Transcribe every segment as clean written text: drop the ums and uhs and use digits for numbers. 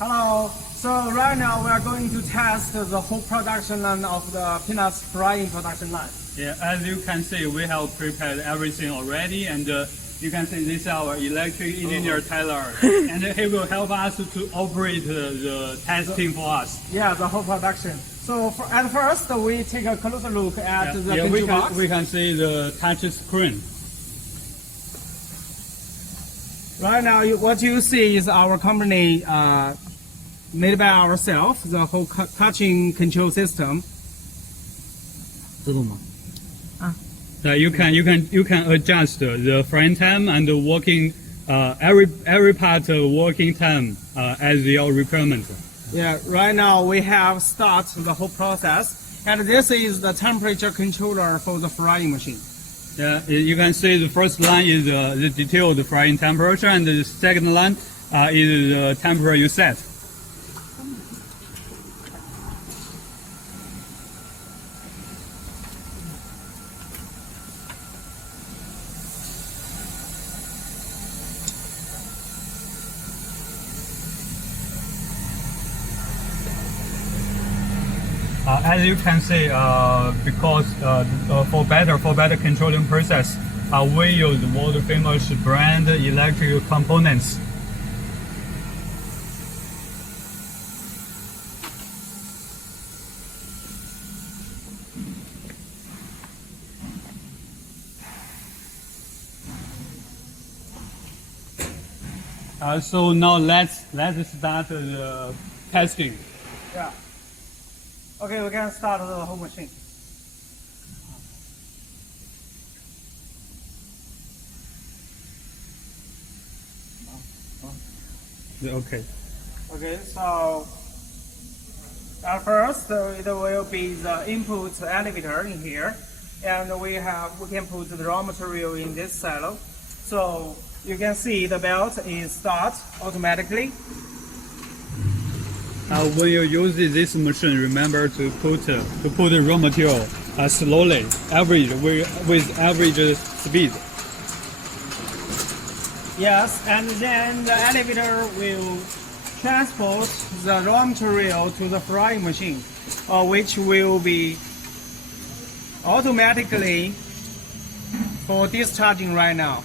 Hello. So right now we are going to test the whole production line of the peanuts frying production line. Yeah, as you can see, we have prepared everything already, and you can see this is our electric engineer Tyler, and he will help us to operate the testing for us. Yeah, the whole production. So at first we take a closer look at the control box. We can see the touch screen. Right now, what you see is our company made by ourselves, the whole touching control system. You can adjust the frying time and the working every part working time as your requirement. Yeah, right now we have started the whole process, and this is the temperature controller for the frying machine. Yeah, you can see the first line is the detailed frying temperature, and the second line is the temperature you set. As you can see, because for better controlling process, we use world famous brand electrical components. So now let's start the testing. Yeah. Okay, we can start the whole machine. Okay. Okay, so at first it will be the input elevator in here, and we can put the raw material in this silo. So you can see the belt is start automatically. When you use this machine, remember to put the raw material slowly, with average speed. Yes, and then the elevator will transport the raw material to the frying machine, which will be automatically for discharging right now.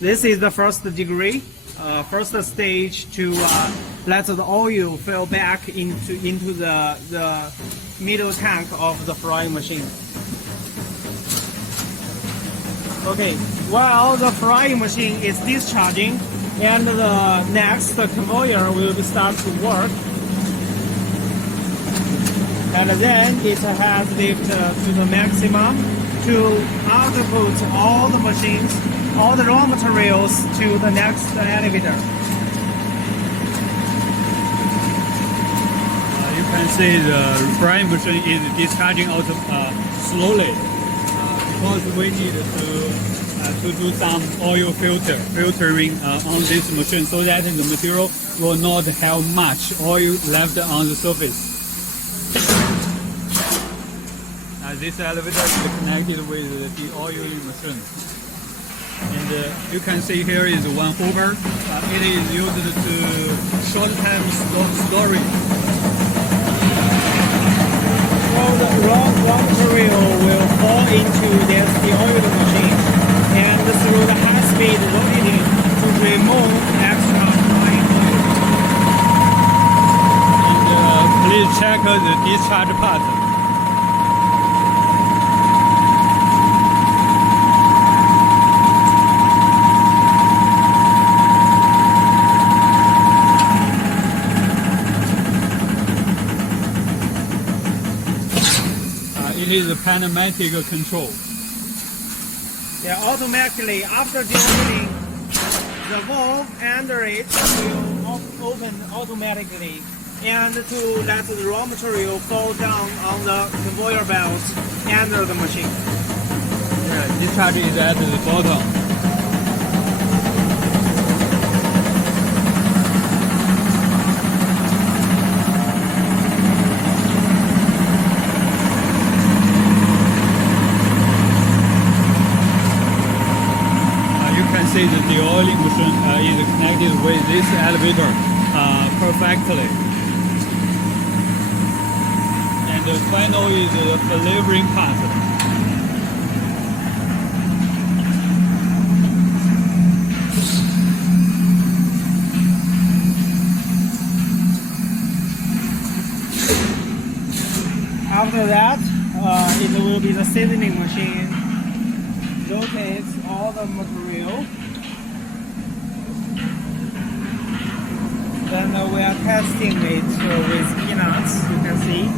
This is the first degree. First stage to let the oil flow back into the middle tank of the frying machine. Okay, while the frying machine is discharging, and the next conveyor will start to work, and then it has lifted to the maximum to output all the machines, all the raw materials to the next elevator. You can see the frying machine is discharging out slowly because we need to do some oil filtering on this machine so that the material will not have much oil left on the surface. This elevator is connected with the oiling machine. And you can see here is one hoover. It is used to short time storage. So the raw material will fall into the oil machine, and through the high-speed rotating to remove extra frying oil. And please check the discharge part. It is a pneumatic control. Yeah, automatically after deopening, the valve under it will open automatically, and to let the raw material fall down on the conveyor belt under the machine. Yeah, discharge is at the bottom. is the oiling machine is connected with this elevator perfectly. And the final is the flavoring part. After that, it will be the seasoning machine. Rotates all the material. Then we are testing it with peanuts, you can see.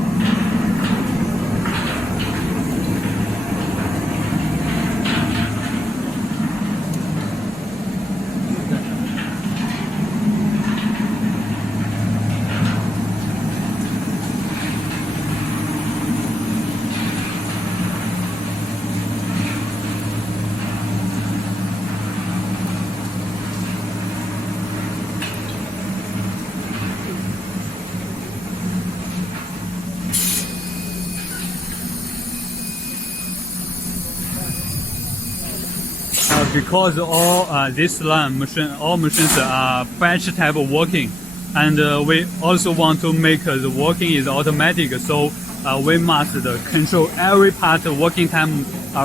Because all this line machine, all machines are batch type of working, and we also want to make the working is automatic. So we must control every part working time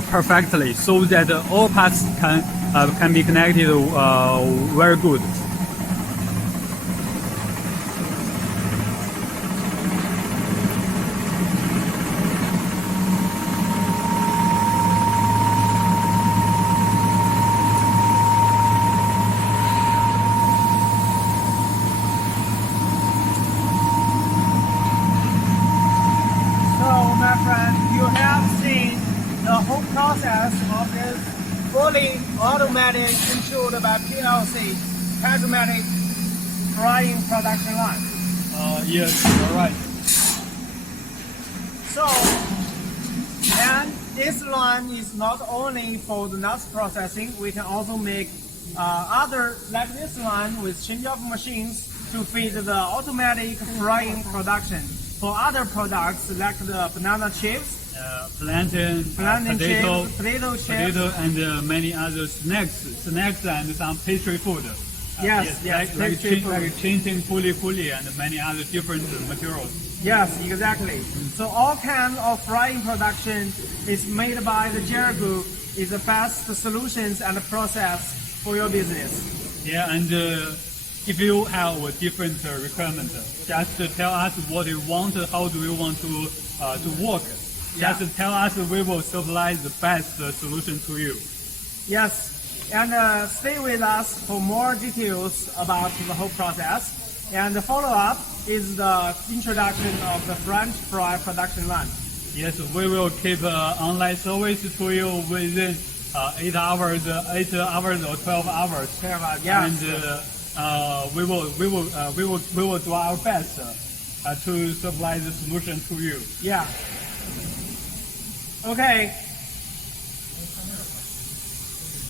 perfectly, so that all parts can be connected very good. My friend, you have seen the whole process of this fully automatic, controlled by PLC, hydromatic frying production line. Yes, you're right. So, and this line is not only for the nuts processing, we can also make other, like this line with change-off machines to feed the automatic frying production. For other products like the banana chips, Plantain, chips, potato, and many other snacks and some pastry food. Yes, like changing fully, and many other different materials. Yes, exactly. So all kinds of frying production is made by the Jerry Group is the best solutions and process for your business. Yeah, and if you have a different requirement, just tell us what you want, how do you want to work. Just tell us, we will supply the best solution to you. Yes, and stay with us for more details about the whole process. And the follow-up is the introduction of the French fry production line. Yes, we will keep online service to you within 8 hours or 12 hours. Yeah. And we will do our best to supply the solution to you. Yeah. Okay.